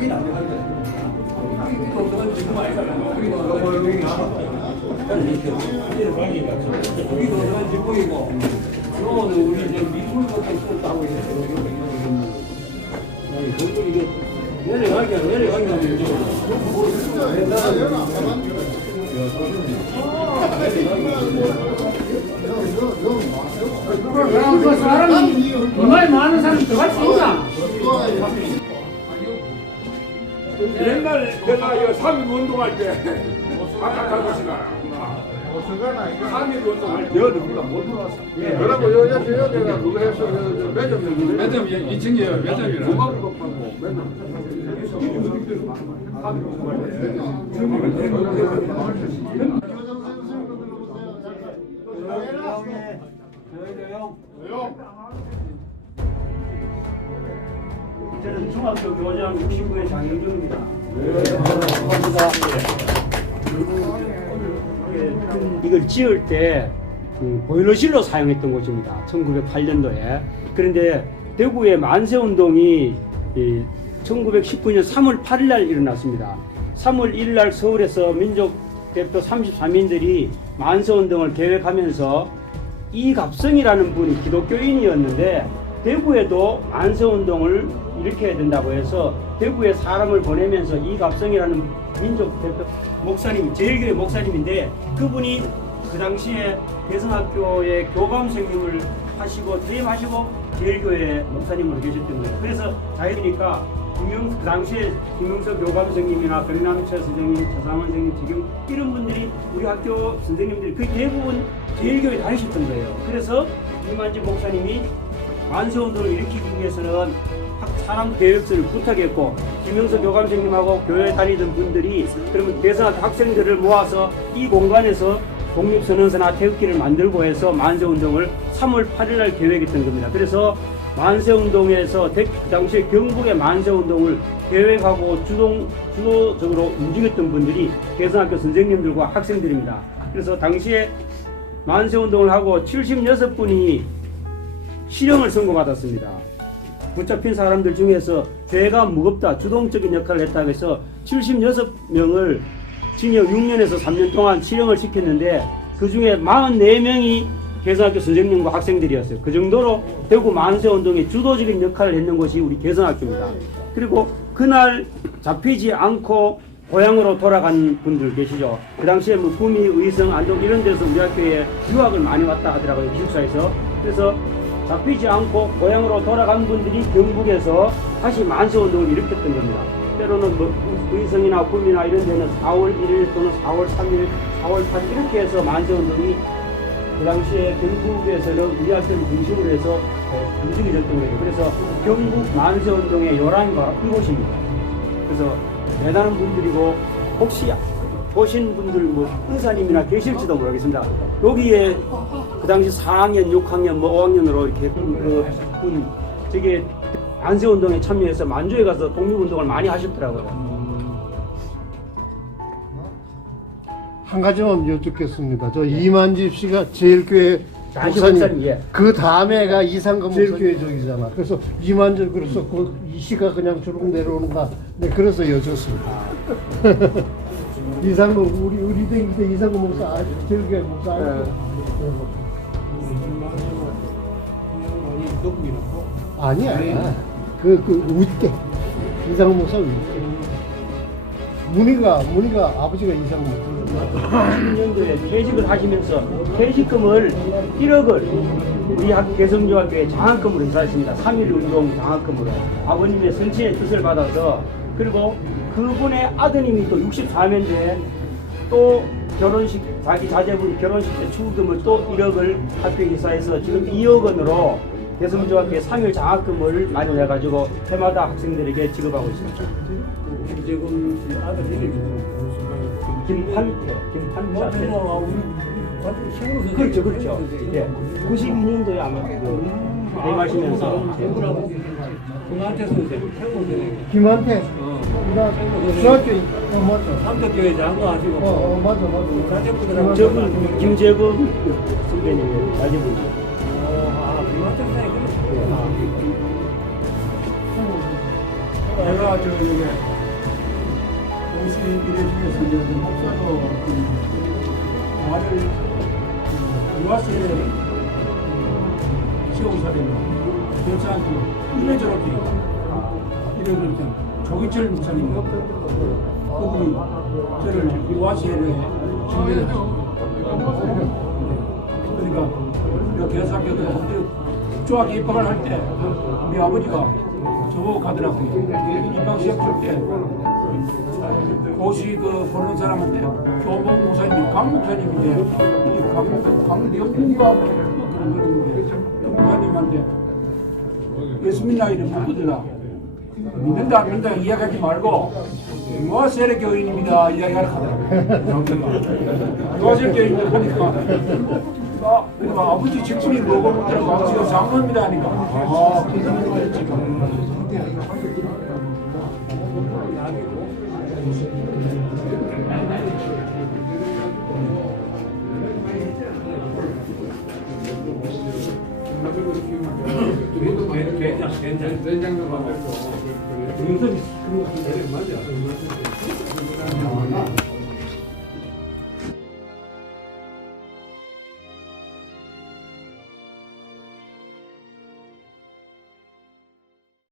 이거 여기 내려가기야 그 사람이 많은 사람이 들어갈 수 옛날 내가 이거 3일 운동할 때 바깥 것이가 3일 운동할 때 우리가 못 들어왔어 그러고 여 옆에 여기가 그거 해서 매점 매점 2층이에요. 매점이라. 고맙은 것 받고 매점 저는 중학교 교장 69의 장영준입니다. 예, 이걸 지을 때 음, 보일러실로 사용했던 곳입니다. 1908년도에. 그런데 대구의 만세운동이 1919년 3월 8일 날 일어났습니다. 3월 1일 날 서울에서 민족 대표 33인들이 만세운동을 계획하면서 이갑성이라는 분이 기독교인이었는데 대구에도 만세운동을 일으켜야 된다고 해서 대구에 사람을 보내면서 이갑성이라는 민족 대표 목사님 제일교회 목사님인데 그분이 그 당시에 대성학교의 교감 선생님을 하시고 퇴임하시고 제일교회 목사님으로 계셨던 거예요. 그래서 자유니까 김용 그 당시에 김용석 교감 선생님이나 백남철 선생님, 차상원 선생님 지금 이런 분들이 우리 학교 선생님들이 그 대부분 제일교회 다니셨던 거예요. 그래서 이만지 목사님이 만세운동을 일으키기 위해서는 학- 사람 계획서를 부탁했고 김영석 교감 선생님하고 교회 다니던 분들이 그러면 대성학교 학생들을 모아서 이 공간에서 독립선언서나 태극기를 만들고 해서 만세운동을 3월 8일 날 계획했던 겁니다. 그래서 만세운동에서 당시에 경북의 만세운동을 계획하고 주동, 주도적으로 움직였던 분들이 대성학교 선생님들과 학생들입니다. 그래서 당시에 만세운동을 하고 76분이 실형을 선고받았습니다. 붙잡힌 사람들 중에서 죄가 무겁다, 주동적인 역할을 했다고 해서 76명을 징역 6년에서 3년 동안 실형을 시켰는데 그 중에 44명이 개성학교 선생님과 학생들이었어요. 그 정도로 대구 만세 운동의 주도적인 역할을 했는 곳이 우리 개성학교입니다. 그리고 그날 잡히지 않고 고향으로 돌아간 분들 계시죠. 그 당시에 뭐 구미, 의성, 안동 이런 데서 우리 학교에 유학을 많이 왔다 하더라고요. 기숙사에서. 그래서 잡히지 않고 고향으로 돌아간 분들이 경북에서 다시 만세 운동을 일으켰던 겁니다. 때로는 뭐 의성이나 구미나 이런 데는 4월 1일 또는 4월 3일, 4월 8일 이렇게 해서 만세 운동이 그 당시에 경북에서는 우리 학교를 중심으로 해서 어, 움직여졌던 거예요. 그래서 경북 만세 운동의 요람이 바로 이곳입니다. 그래서 대단한 분들이고 혹시 보신 분들 뭐 은사님이나 계실지도 모르겠습니다. 여기에 그 당시 4학년, 6학년, 뭐 5학년으로 이렇게 그 분, 저게 안세 운동에 참여해서 만주에 가서 독립 운동을 많이 하셨더라고요. 한 가지만 여쭙겠습니다. 저 이만집 씨가 제일교회 다시 목사님, 목사님, 예. 그 다음에가 이상금 제일교회 쪽이잖아. 그래서 이만집 그래서 그 이 씨가 그냥 주로 내려오는가. 네, 그래서 여쭙습니다. 이상금 우리 우리 대 이때 이상금 목사 아, 제일교회 목사 아니고. 아니야. 그 그 우때 이상금 목사 우때. 문희가 문희가 아버지가 이상금 목사. 10년도에 퇴직을 하시면서 퇴직금을 1억을 우리 학 개성중학교에 장학금으로 인사했습니다. 3.1 운동 장학금으로 아버님의 선친의 뜻을 받아서 그리고 그분의 아드님이 또 64년도에 또 결혼식 자기 자제분 결혼식 때 축의금을 또 1억을 학교 이사해서 지금 2억 원으로 개성중학교에 3일 장학금을 마련해 가지고 해마다 학생들에게 지급하고 있습니다. 김재금 씨 아들 이름이 김판태, 김판태. 뭐 우리 그렇죠, 그렇죠. 예. 92년도에 아마 그 대마시면서 중학교 선생, 태국 선생. 김한태. 어. 나 중학교 어 맞죠. 삼덕교회 장로하시고 어, 어 맞아 맞아. 자제분들하고 저분 김재범 선배님의 자제분. 제가 저 여기 오시 일회 중에서 이제 그 목사도 그 말을 유아세에 시험사례로 괜찮고 이래 저렇게 이래 저렇게 조기철 목사님 그분이 저를 유아세를 준비를 하시고 그러니까 개사교도 국조학교 입학을 할 때 우리 아버지가 저보고 가더라고요. 입학 시험 칠때 고시 그 보는 사람한테 교본 목사님, 강 목사님인데 이 강, 강명군가 그런 분인데 그 목사님한테 예수 믿나 이름 묻거든요. 믿는다 안 믿는다 이야기하지 말고 유아 세례 교인입니다 이야기하라 하더라고요. 유아 세례 교인입니다 하니까 아, 그러니까 아버지 직분이 뭐고 아버지가 하니까 아 그랬지 된장도 만들고 용섭이